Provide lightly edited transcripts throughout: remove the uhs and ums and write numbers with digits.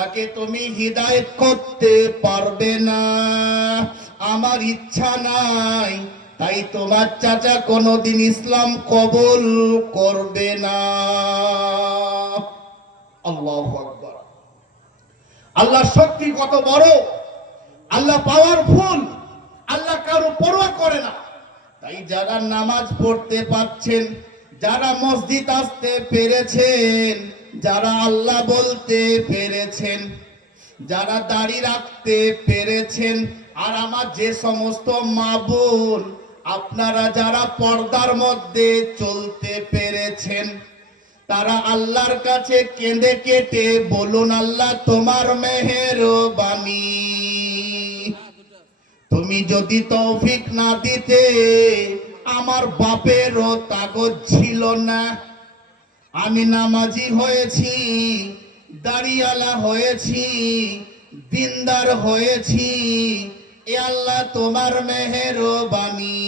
তাকে তুমি হিদায়াত করতে পারবে না। আমার ইচ্ছা নাই, তাই তোমার চাচা কোনোদিন ইসলাম কবুল করবে না। আল্লাহু আকবার। আল্লাহ শক্তি কত বড়, আল্লাহ পাওয়ারফুল, আল্লাহ কারো পরোয়া করে না। তাই যারা নামাজ পড়তে পারছেন, যারা মসজিদ আসতে পেরেছেন, যারা আল্লাহ বলতে পেরেছেন, যারা দাড়ি রাখতে পেরেছেন, আর আমার যে সমস্ত মা বোন আপনারা যারা পর্দার মধ্যে চলতে পেরেছেন, তারা আল্লাহর কাছে কেঁদে কেটে বলুন, আল্লাহ তোমার মেহেরবানি। তুমি যদি তৌফিক না দিতে, আমার বাপেরও তাগত ছিল না, আমি নামাজি হয়েছি, দাড়িওয়ালা হয়েছি, দিনদার হয়েছি। এ আল্লাহ তোমার মেহেরবানি।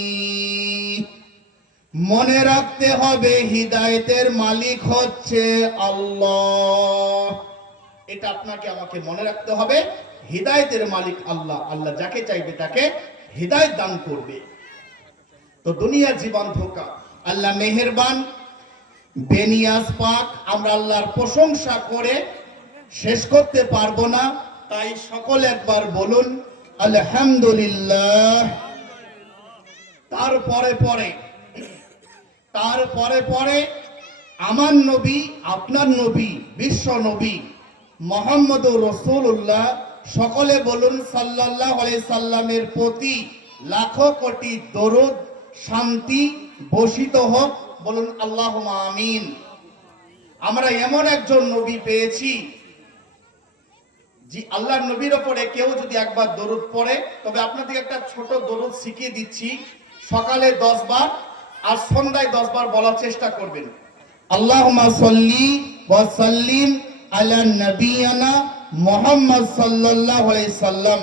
মনে রাখতে হবে হিদায়াতের মালিক হচ্ছে আল্লাহ। এটা আপনাকে আমাকে মনে রাখতে হবে, হিদায়াতের মালিক আল্লাহ। আল্লাহ যাকে চাইবে তাকে হিদায়াত দান করবে। তো দুনিয়ার জীবন ধোঁকা, আল্লাহ মেহেরবান, বেনিয়াজ পাক। আমরা আল্লাহর প্রশংসা করে শেষ করতে পারবো না, তাই সকলে একবার বলুন আলহামদুলিল্লাহ। তারপরে পরে আমার নবী, আপনার নবী, বিশ্ব নবী মুহাম্মদুর রাসূলুল্লাহ, সকলে বলুন সাল্লাল্লাহু আলাইহি সাল্লামের প্রতি লাখো কোটি দরুদ শান্তি বর্ষিত হোক। বলুন আল্লাহুম্মা আমিন। আমরা এমন একজন নবী পেয়েছি, যে আল্লাহর নবীর উপরে কেউ যদি একবার দরুদ পড়ে, তবে আপনাদের একটা ছোট দরুদ শিখিয়ে দিচ্ছি। সকালে 10 বার আর সন্ধ্যায় 10 বার বলার চেষ্টা করবেন। আল্লাহুম্মা সাল্লি ওয়া সাল্লিম আলা নবিয়ানা মুহাম্মদ সাল্লাল্লাহু আলাইহি সাল্লাম।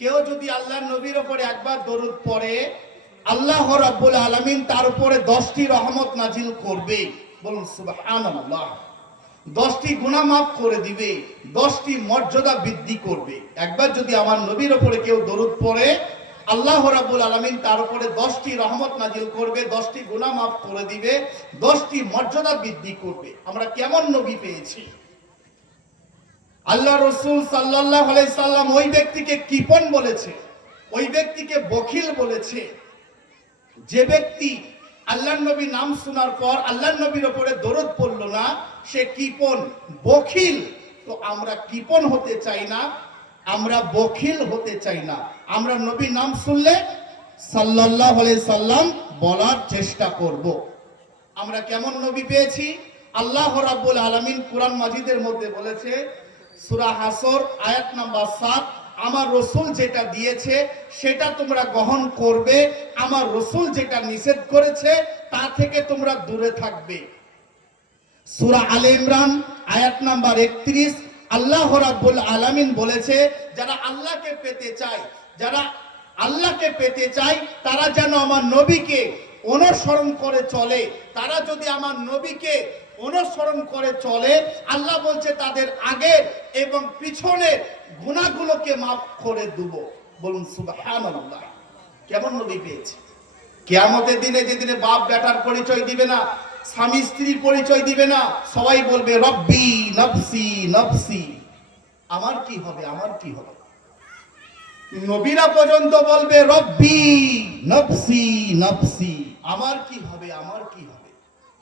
কেউ যদি আল্লাহর নবীর উপরে একবার দরুদ পড়ে, আল্লাহ রাব্বুল আলামিন তার উপরে 10টি রহমত নাজিল করবে। বলুন সুবহানাল্লাহ। 10টি গুনাহ মাফ করে দিবে, 10টি মর্যাদা বৃদ্ধি করবে। একবার যদি আমার নবীর উপরে কেউ দরুদ পড়ে, আল্লাহ রাব্বুল আলামিন তার উপরে 10টি রহমত নাজিল করবে, 10টি গুনাহ মাফ করে দিবে, 10টি মর্যাদা বৃদ্ধি করবে। আমরা কেমন নবী পেয়েছি! আল্লাহ রাসূল সাল্লাল্লাহু আলাইহি সাল্লাম ওই ব্যক্তিকে কৃপণ বলেছে, ওই ব্যক্তিকে বখিল বলেছে, যে ব্যক্তি আল্লাহর নবী নাম শোনার পর আল্লাহর নবীর উপরে দরুদ পড়ল না, সে কৃপণ, বখিল। তো আমরা কৃপণ হতে চাই না, আমরা বখিল হতে চাই না। আমরা নবীর নাম শুনলে সাল্লাল্লাহু আলাইহি সাল্লাম বলার চেষ্টা করব। আমরা কেমন নবী পেয়েছি! আল্লাহ রাব্বুল আলামিন কুরআন মাজিদের মধ্যে বলেছে, সূরা হাসর আয়াত নাম্বার 7, আমার রাসূল যেটা দিয়েছে সেটা তোমরা গ্রহণ করবে, আমার রাসূল যেটা নিষেধ করেছে তা থেকে তোমরা দূরে থাকবে। সূরা আলে ইমরান আয়াত নাম্বার 31, আল্লাহ রাব্বুল আলামিন বলেছে, যারা আল্লাহকে পেতে চায়, যারা আল্লাহকে পেতে চায়, তারা যেন আমার নবীকে অনুসরণ করে চলে। তারা যদি আমার নবীকে অনুসরণ করে চলে, আল্লাহ বলছে তাদের আগের এবং পিছনের গুনাহগুলোকে মাফ করে দেব। বলুন সুবহানাল্লাহ। কেমন নবী পেয়েছে! কিয়ামতের দিনে, যেদিনে বাপ বেটার পরিচয় দিবে না, স্বামী স্ত্রীর পরিচয় দিবে না, সবাই বলবে রব্বি নফসি নফসি। আমার কি হবে, আমার কি হবে? নবীরা পর্যন্ত বলবে রব্বি নফসি নফসি, আমার কি হবে, আমার কি হবে।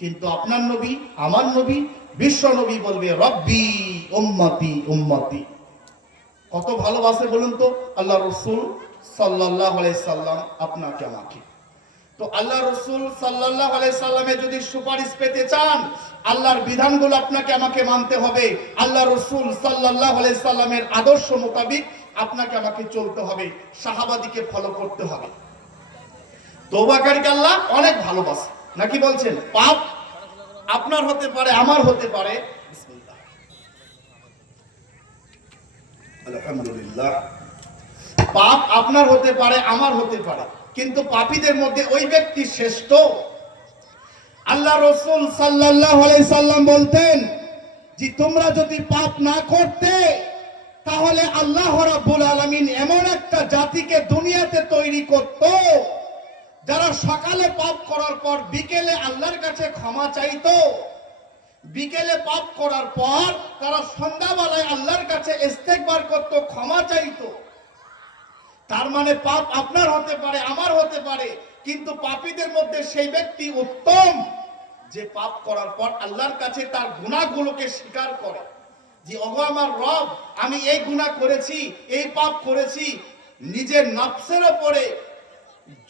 কিন্তু আপনার নবী, আমার নবী, বিশ্ব নবী বলবে রব্বি উম্মতি উম্মতি। কত ভালোবাসে বলুন তো আল্লাহ রাসূল সাল্লাল্লাহু আলাইহি সাল্লাম আপনাকে আমাকে। তো আল্লাহ রাসূল সাল্লাল্লাহু আলাইহি সাল্লামে যদি সুপারিশ পেতে চান, আল্লাহর বিধানগুলো আপনাকে আমাকে মানতে হবে। আল্লাহ রাসূল সাল্লাল্লাহু আলাইহি সাল্লামের আদর্শ মোতাবেক আপনাকে আমাকে চলতে হবে, সাহাবাদিকে ফলো করতে হবে। তওবাকারীকে আল্লাহ অনেক ভালোবাসে, নাকি বলছেন? পাপ আপনার হতে পারে, আমার হতে পারে, বিসমিল্লাহ আলহামদুলিল্লাহ, পাপ আপনার হতে পারে, আমার হতে পারে, কিন্তু পাপীদের মধ্যে ওই ব্যক্তি শ্রেষ্ঠ। আল্লাহ রাসূল সাল্লাল্লাহু আলাইহি সাল্লাম বলতেন, যে তোমরা যদি পাপ না করতে তাহলে আল্লাহ রাব্বুল আলামিন এমন একটা জাতিকে দুনিয়াতে তৈরি করত যারা সকালে পাপ করার পর বিকেলে আল্লাহর কাছে ক্ষমা চাইতো, বিকেলে পাপ করার পর তারা সন্ধ্যাবেলায় আল্লাহর কাছে ইস্তেগফার করত, ক্ষমা চাইতো। তার মানে পাপ আপনার হতে পারে, আমার হতে পারে, কিন্তু পাপীদের মধ্যে সেই ব্যক্তি উত্তম যে পাপ করার পর আল্লাহর কাছে তার গুনাহগুলোকে স্বীকার করে যে ওগো আমার রব, আমি এই গুনাহ করেছি, এই পাপ করেছি, নিজের নফসের উপরে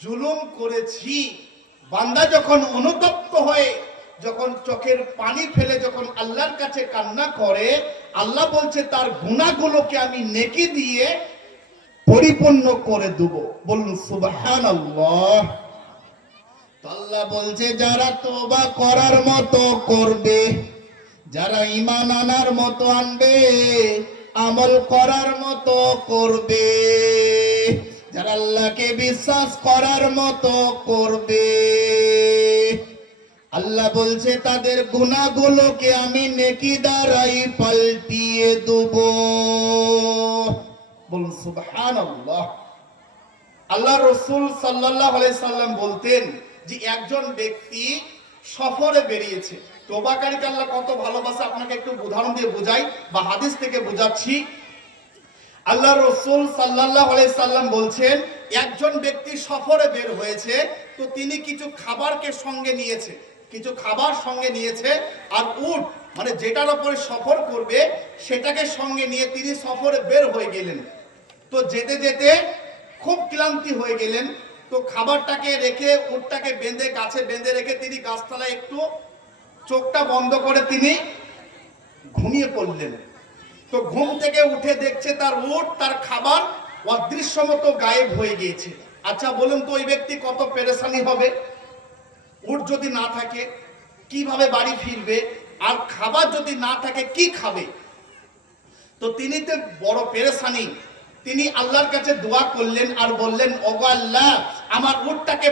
জুলুম করেছি। বান্দা যখন অনুতপ্ত হয়ে যখন চোখের পানি ফেলে যখন আল্লাহর কাছে কান্না করে, আল্লাহ বলছে তার গুনাহগুলোকে আমি নেকি দিয়ে পরিপূর্ণ করে দেব। বলুন সুবহানাল্লাহ। আল্লাহ বলছে যারা তওবা করার মতো করবে, যারা ঈমান আনার মতো আনবে, আমল করার মতো করবে, যারা আল্লাহকে বিশ্বাস করার মতো করবে, আল্লাহ বলছে তাদের গুনাহগুলোকে আমি নেকি দ্বারাই পাল্টিয়ে দেব। বলুন সুবহানাল্লাহ। আল্লাহ রাসূল সাল্লাল্লাহু আলাইহি সাল্লাম বলতেন যে একজন ব্যক্তি সফরে বেরিয়েছে। তওবাকারীকে আল্লাহ কত ভালোবাসে আপনাকে একটু উদাহরণ দিয়ে বোঝাই বা হাদিস থেকে বোঝাচ্ছি। আল্লাহ রাসূল সাল্লাল্লাহু আলাইহি সাল্লাম বলছেন একজন ব্যক্তি সফরে বের হয়েছে, তো তিনি কিছু খাবারকে সঙ্গে নিয়েছে, কিছু খাবার সঙ্গে নিয়েছে, আর উট মানে যেটার উপরে সফর করবে সেটাকে সঙ্গে নিয়ে তিনি সফরে বের হয়ে গেলেন। তো যেতে যেতে খুব ক্লান্তি হয়ে গেলেন, তো খাবারটাকে রেখে উটটাকে বেঁধে গাছে বেঁধে রেখে তিনি গাছতলায় একটু চোখটা বন্ধ করে তিনি ঘুমিয়ে পড়লেন। তো ঘুম থেকে উঠে দেখছে তার উট তার খাবার অদৃশ্য মতো গায়েব হয়ে গিয়েছে। আচ্ছা বলুন তো ওই ব্যক্তি কত পেরেশানি হবে? উট যদি না থাকে কিভাবে বাড়ি ফিরবে, আর খাবার যদি না থাকে কি খাবে? তো তিনি তো বড় পেরেশানি। তিনি আল্লাহর কাছে দোয়া করলেন আর বললেন ওগো আল্লাহ আমার উটটাকে